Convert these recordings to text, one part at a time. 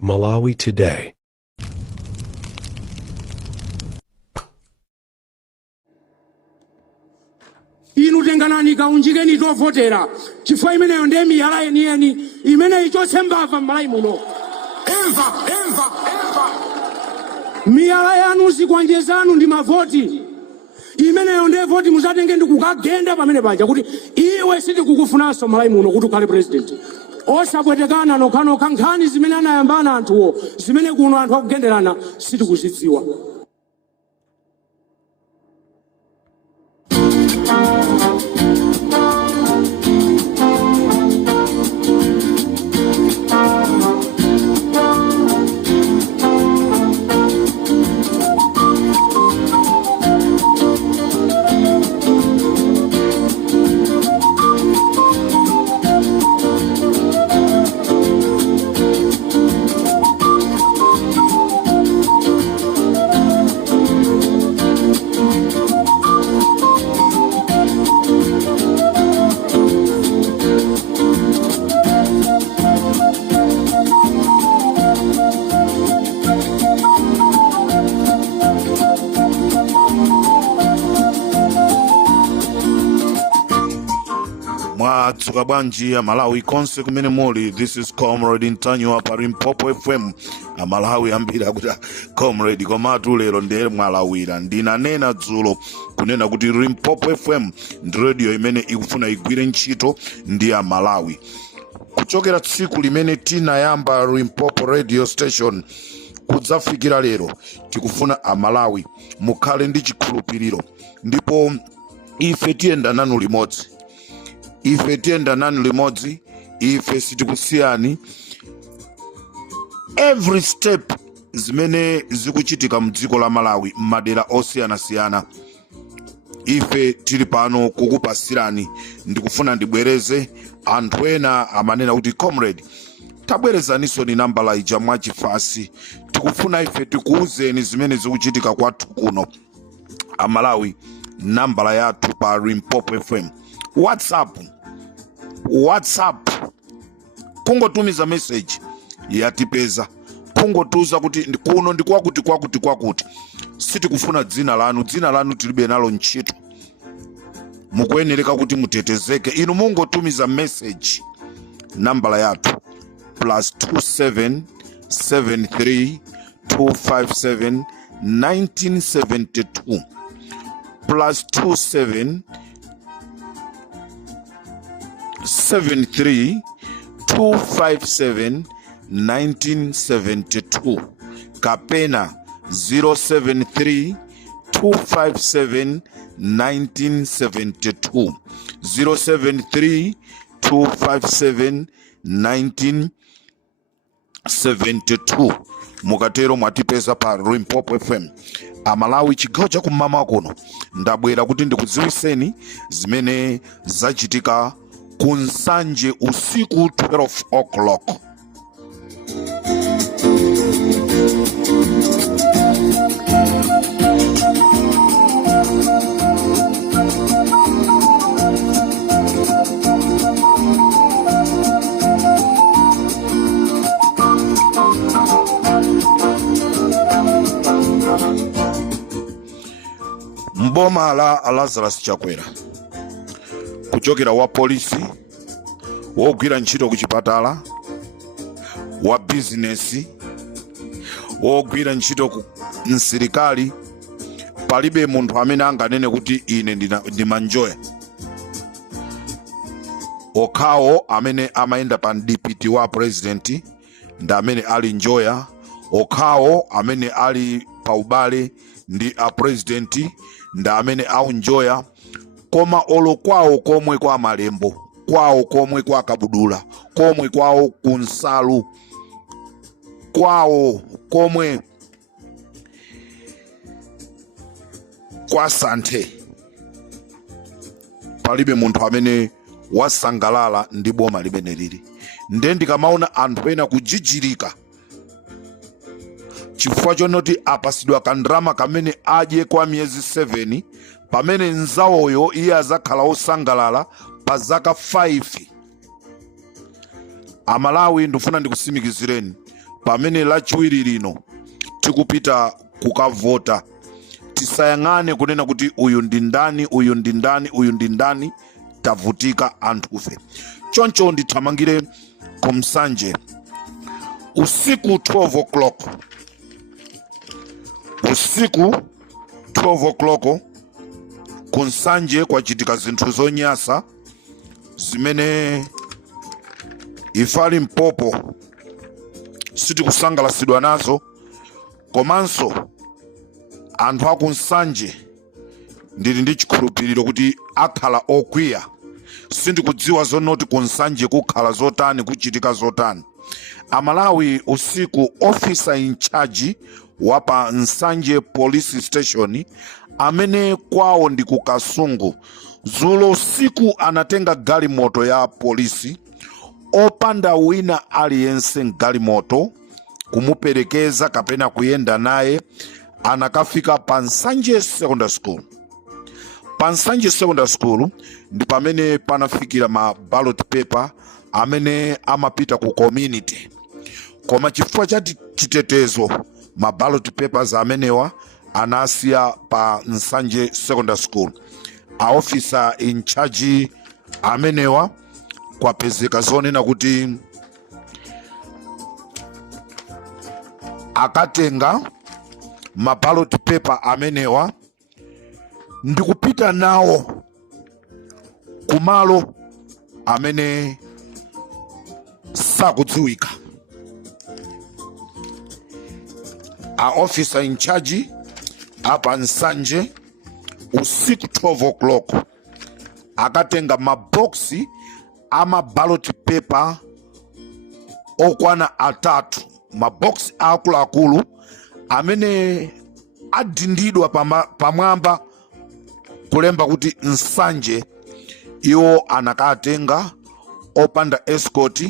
Malawi Today. Inu tenganani kaunjikeni tovotera chifukwa imeneyo ndiye miyala yeniyeni imene ichotse mbava m'Malawi muno. Emva miyala yanu zikwanje zanu ndi mavoti imeneyo ndiye voti muzatenge ndi kukagenda pamene paja kuti iwe sitikukufunanso m'Malawi muno kuti ukhale president. Osapwetekana nokhanokha nkhani zimene anayambana anthuwo zimene kuno anthu akugenderana sitikuzidziwa. Mwadzuka bwanji ya Malawi konse kumene muli. This is Comrade Ntanyo pa Limpopo FM. Malawi ambira kuti Comrade komatu lero ndiye mwalawira. Ndinanena dzulo kunena kuti Limpopo FM ndi radio imene ikufuna igwire ntchito ndi ya Malawi. Kuchokera tsiku limene tinayamba Limpopo radio station kudzafikira lero tikufuna Amalawi mukhale ndi chikhulupiriro ndipo ife tiyenda nanu limodzi. Ife sitikusiyani. Every step zimene zikuchitika mdziko la Malawi madera osiyana-siyana ife tili pano kukupasirani. Ndikufuna ndibwereze anthu ena amanena kuti Comrade tabwerezaniso ni namba la ija mwachifasi. Tikufuna ife tikuuzeni zimene zikuchitika kwathu kuno Amalawi. Nambala yathu pa Limpopo FM. WhatsApp kungotumiza message yatipeza, kungotuza kuti kuno ndikwakuti. Sitikufuna dzina lanu tilibe nalo ntchito. Mukuyenereka kuti mutetezeke. Inu mungotumiza message. Nambala yathu +27 73 257 1972 +27 73 257 1972 kapena 073 257 1972 073 257 1972. Mukatero mwatipeza pa Limpopo FM. Amalawi chigawo cha kumama kuno ndabwera kuti ndikudziwiseni zimene zachitika kunsanje usiku 12 o'clock. Mboma la Lazarus Chakwera kuchokera wa polisi wogwira ntchito ku chipatala, wa business wogwira ntchito ku msilikali, palibe munthu amene anganene kuti ine ndimanjoya. Okhawo amene amaenda pa DPT wa president ndi amene ali njoya. Okhawo amene ali pa ubale ndi a president ndi amene au njoya. Koma olo kwawo komwe kwa Malembo, kwawo komwe kwa Kabudula, komwe kwawo kunsalu, kwawo komwe kwa Sante, palibe munthu amene wasangalala ndi boma limene lili. Nde ndikamaona anthu ena kujijirika chifukwa chonoti apasidwa kandrama kamene adye kwa miyezi 7 pamene nzawoyo iye azakhala osangalala pa zaka 5. Amalawi ndifuna ndikusimikizireni pamene lachiwiri lino tikupita kukavota, tisayang'ane kunena kuti uyu ndi ndani, uyu ndi ndani, uyu ndi ndani, tavutika anthufe. Choncho ndithamangire kumsanje usiku 12 o'clock, usiku 12 o'clock kunsanje kwachitika zinthu zonyasa zimene ifali Limpopo sitikusangalasidwa nazo, komanso anthu akunsanje ndili ndi chikhulupiriro kuti akhala okwiya. Sindikudziwa zonoti kunsanje kukhala zotani, kuchitika zotani. Amalawi usiku officer in charge wapa Nsanje police station amene kwawo ndi ku Kasungu, dzulo usiku anatenga galimoto ya polisi opanda wina aliyense galimoto kumuperekeza kapena kuyenda naye, anakafika pa Nsanje secondary school. Pa Nsanje secondary school ndi pamene panafikira ma ballot paper amene amapita ku community, koma chifukwa cha chitetezo ma ballot papers amenewa anasiya pa Nsanje secondary school. A officer in charge amenewa kwapezeka zonena kuti akatenga ma ballot paper amenewa ndikupita nawo kumalo amene sakudziwika. A officer in charge apa Nsanje usiku 12 o'clock akatenga maboksi ama ballot paper okwana atatu, maboksi akuluakulu amene adindidwa pamwamba kulemba kuti Nsanje. Iwo anakatenga opanda escort,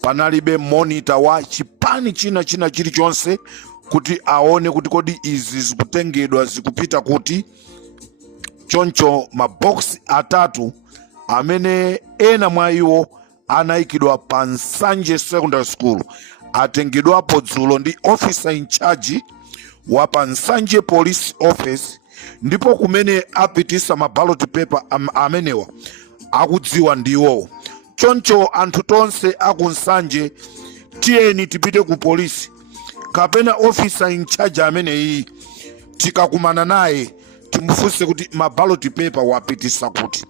panalibe monitor wa chipani china chilichonse kuti aone kuti kodi izi zikutengedwa zikupita kuti. Choncho maboksi atatu amene ena mwa iwo anayikidwa pa Nsanje secondary school atengedwapo dzulo ndi officer in charge wa pa Nsanje police office, ndipo kumene apitisa ma ballot paper amenewa akudziwa ndiwo. Choncho anthu tonse aku Nsanje tiyeni tipite ku polisi kapena officer in charge amene iyi, tikakumana naye timufunse kuti ma ballot paper wapitisa kuti.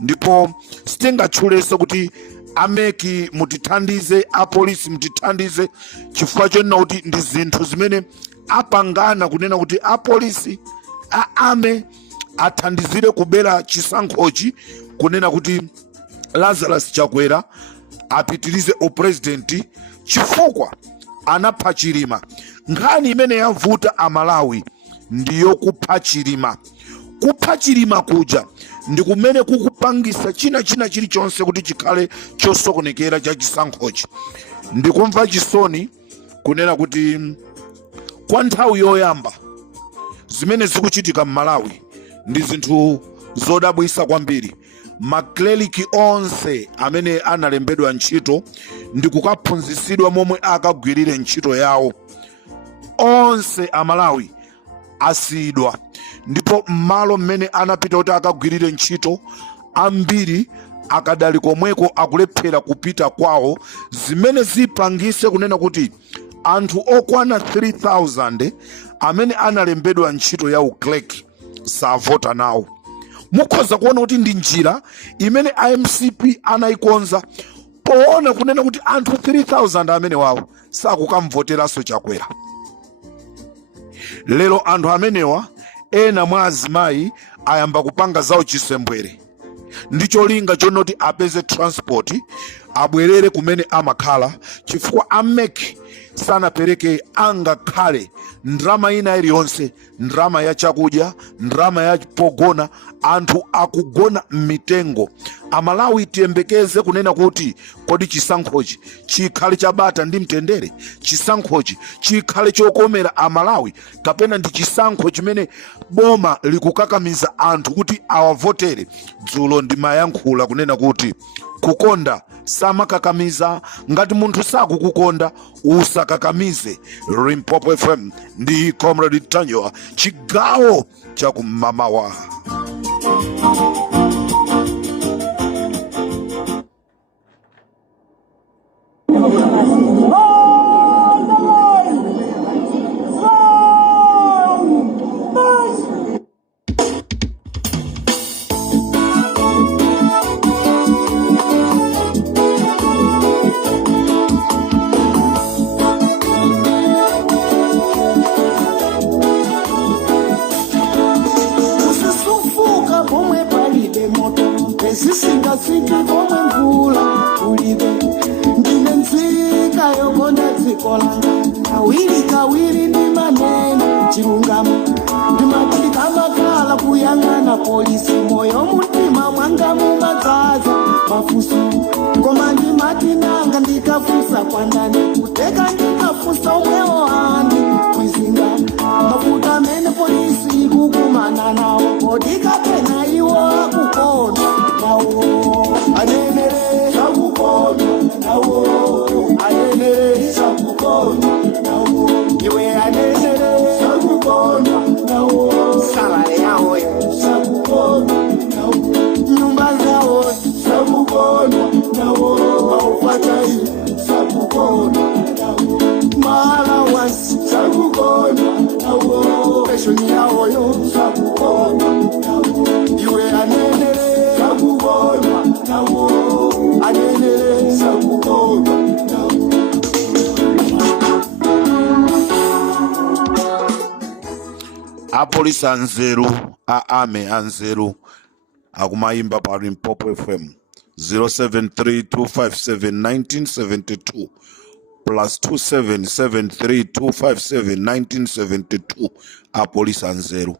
Ndipo sitingatchulese kuti ameki mutithandize, apolisi mutithandize, chifukwa chonena kuti ndi zinthu zimene apangana kunena kuti apolisi aame athandizire kubera chisankhochi, kunena kuti Lazarus Chakwera apitirize upresidenti chifukwa anapha Chilima. Nkhani imene yavuta Amalawi ndiyo kupha Chilima. Kupha Chilima kuja ndi kumene kukupangisa china chilichonse kuti chikhale chosokonekera cha chisankhochi. Ndikumva chisoni kunena kuti kwa nthawi yoyamba zimene zikuchitika m'Malawi ndi zinthu zodabwisa kwambiri. Makleriki onse amene analembedwa ntchito ndi kukaphunzisidwa momwe akagwirire ntchito yawo, onse Amalawi asiyidwa, ndipo m'malo mmene anapita kuti akagwirire ntchito ambiri akadali komweko akulephera kupita kwawo, zimene zipangise kunena kuti anthu okwana 3000 amene analembedwa ntchito ya ukleki savota nawo. Mukhoza kuona kuti ndi njira imene IMCP anayikonza poona kunena kuti anthu 3000 amene wawo sakukamvoteranso Chakwera. Lero anthu amenewa ena mwa azimayi ayamba kupanga zawo chisembwere, ndicho linga chonoti apeze transport abwerere kumene amakhala, chifukwa ameki sanapereke angakhale ndrama ina iliyonse, ndrama ya chakudya, ndrama ya pogona. Anthu akugona m'mitengo. Amalawi tiyembekeze kunena kuti kodi chisankhochi chikhale chabata ndi mtendere, chisankhochi chikhale chokomera Amalawi, kapena ndi chisankho chimene boma likukakamiza anthu kuti awavotere. Dzulo ndimayankhula kunena kuti kukonda samakakamiza. Ngati munthu sakukukonda usakakamize. Limpopo FM ndi Comrade Tanyo, chigawo cha kumamawa. Kawiri ni maneno chirungamo ndimatili kamakala kuyang'ana polisi moyo mutima mwanga mumadzaza mafuso koma ndimati nanga ndikafusa kwandani kuteka ndikafusa umwewo handi kwizinga mafuta mene polisi ikukumana nawo kodikapena iwo akukona nawo anenere sakukona nawo anenere sakukona iwe anenere sakukona nawo salale yawo sakukona nawo nyumba zawo sakukona nawo maufatai sakukona nawo mahala wasi sakukona nawo peshoni yawo yo sakukona nawo iwe anenere sakukona nawo anenere sakukona nawo. Apolisi anzeru ame anzeru akumayimba pa Limpopo FM 0732571972 plus 2773257972. Apolisi anzeru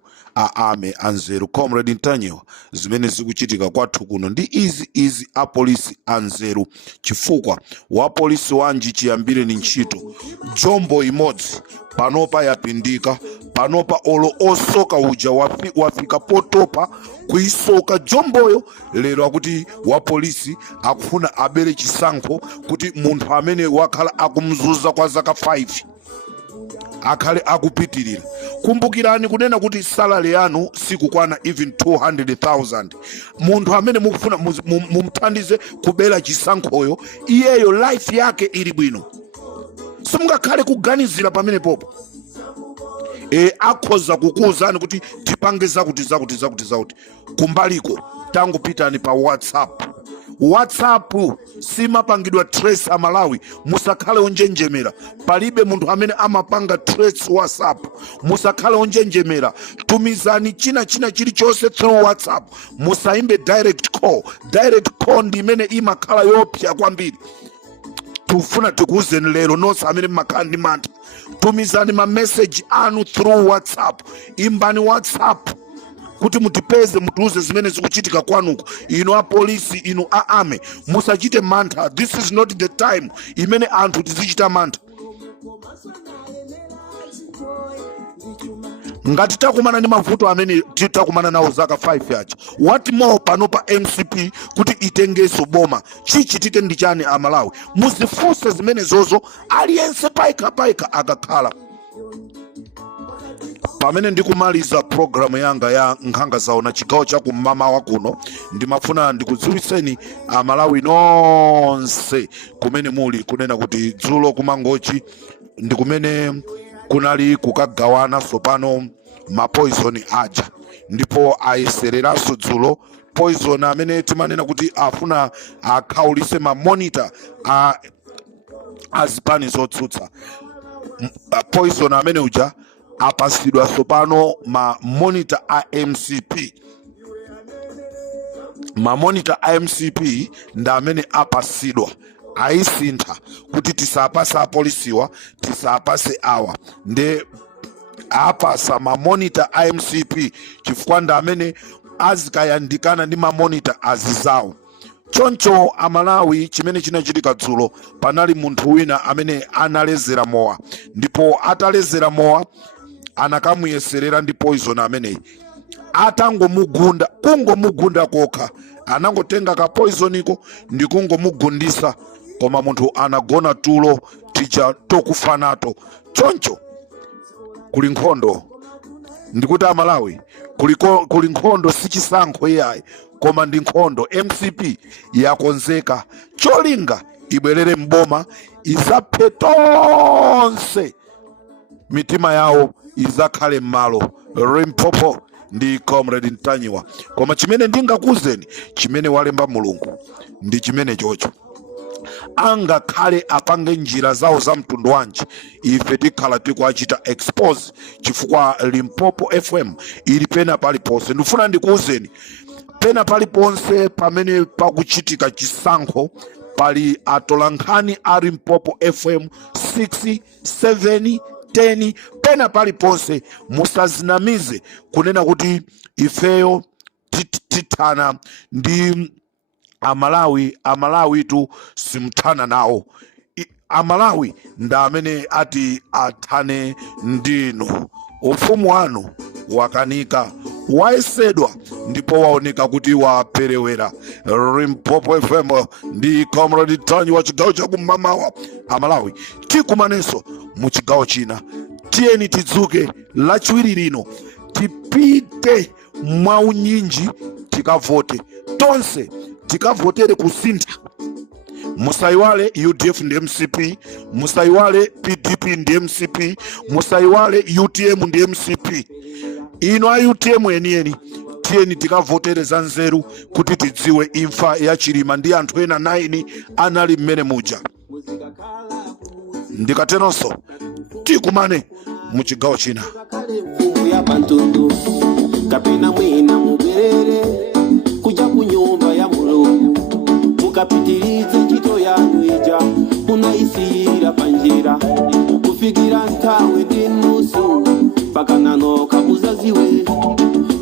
ame anzeru. Comrade Ntanyo, zimene zikuchitika kwathu kuno ndi izi apolisi anzeru, chifukwa wapolisi wanji chiyambire ni ntchito jombo imodzi panopa yapindika, panopa olo osoka uja wafika potopa kuisoka jomboyo. Lero akuti wapolisi akufuna abere chisankho kuti munthu amene wakhala akumzuza kwa zaka 5 akhale akupitirira. Kumbukirani kunena kuti salary yanu sikukwana even 200,000. munthu amene mukufuna mumthandize kubera chisankhoyo, iyeyo life yake ili bwino, simungakhale kuganizira pamene popo akhoza kukuwuzani kuti tipange zakuti kumbaliko. Tangu pitani pa WhatsApp simapangidwa trace amalawi. Musakhale onjenjemera, palibe munthu amene amapanga trace WhatsApp. Musakhale onjenjemera, tumizani china chilichonse through WhatsApp. Musaimbe direct call ndi imene imakhala yopsa kwambiri. Tufuna tikuwuzeni lero nonse amene mmakhala ndi mantha, tumizani ma message anu through WhatsApp. Imbani WhatsApp kuti mutipeze, mutiuze zimene zikuchitika kwanuko. Inu apolisi, inu aame, musachite mantha. This is not the time imene anthu tizichita mantha. Ngati takumana ndi mavuto amene titakumana nawo zaka 5 yacha, what more panopa MCP kuti itengeso boma, chichitike ndi chani amalawi? Muzifunse zimene zozo aliyense paika akakhala. Pamene ndikumaliza programu yanga ya nkhanga zaona chigawo cha kumamawa kuno, ndimafuna ndikudziwitseni amalawi nonse kumene muli kunena kuti dzulo kumangochi ndi kumene kunali kukagawana sopano ma poison aja, ndipo ayesereranso dzulo poison amene timanena kuti afuna akhaulise ma monitor azipani zotsutsa. Poison amene uja apasidwa sopano ma monitor a MCP. Ma monitor a MCP nda amene apasidwa aisintha kuti tisapasa apolisiwa, tisapase awa. Nde apasa ma monitor a MCP chifukwa nda amene azikayandikana ndi ma monitor azizawo. Choncho amalawi chimene chinachitika dzulo, panali munthu wina amene analezera mowa, ndipo atalezera mowa anakamuyesera ndi poison ameneyi. Atangomugunda kokha anangotenga ka poisoniko ndikungomugundisa, koma munthu anagona tulo tija tokufanato. Choncho kuli nkhondo, ndikuti Amalawi kuli nkhondo sichisankho iyayi, koma ndi nkhondo. MCP yakonzeka cholinga ibwerere mboma, izaphe tonse, mitima yawo izakhale m'malo. Limpopo ndi Comrade Ntanyiwa. Koma chimene ndingakuzeni, chimene walemba Mulungu ndi chimene chocho. Angakhale apange njira zawo za mtundu wanji, ife tikhala tikuachita expose, chifukwa Limpopo FM ili pena paliponse. Ndifuna ndikuuzeni, pena paliponse pamene pakuchitika chisankho, pali atolankhani a Limpopo FM 6, 7, 10, pena paliponse. Musazinamize kunena kuti ifeyo tithana ndi Amalawi tu simthana nawo. Amalawi nda amene ati athane ndinu. Ufumu wanu wakanika, wayesedwa, ndipo waoneka kuti waperewera. Limpopo FM ndi Comrade Ntanyiwa, chigawo chakumamawa. Amalawi tikumanenso mu chigawo china. Tiyeni tidzuke lachiwiri lino, tipite mwaunyinji tikavote tonse, tikavotere kusintha. Musaiwale UDF ndi MCP, musaiwale PDP ndi MCP, musaiwale UTM ndi MCP. Ino a UTM enieni, tiyeni tikavotere za nzeru kuti tidziwe imfa ya Chilima ndi anthu ena 9 anali mmene muja. Ndikateronso tikumane mu chigawo china. Kapena mwina mubwerere kuja kunyumba ya Mulungu, mukapitirize ntchito yanu ija munaisira panjira, kufikira nthawi ndi nusu pakanano kabuzaziwe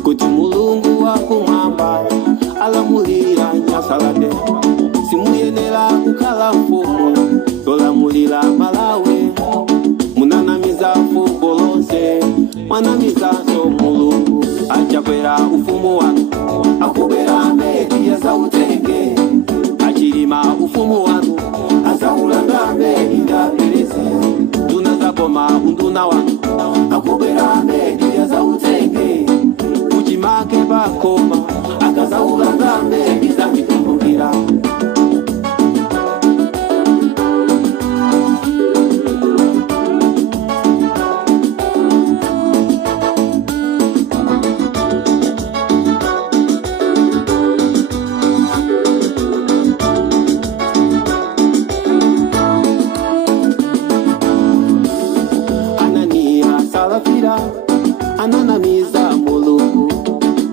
kuti Mulungu wakumwamba alamulira Nyasalade. Simuyenera kukhala mfumu yolamulira Malawi, munanamiza fuko lonse, mwanamizanso Mulungu. Achakwera ufumu wanu, akubera medi ya zautenge. Achilima ufumu wanu, azaulanga medi nda perezi. Tunazakoma unduna wanu, akubera medi ya zautenge. Uchimake bakoma, akazaulanga medi za mitumbukira. Ananamiza Mulungu,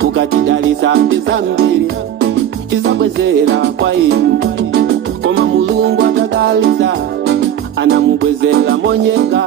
mukatidalisa mbiri tizabwezera kwa inu, koma Mulungu atadalisa anamubwezera monyenga.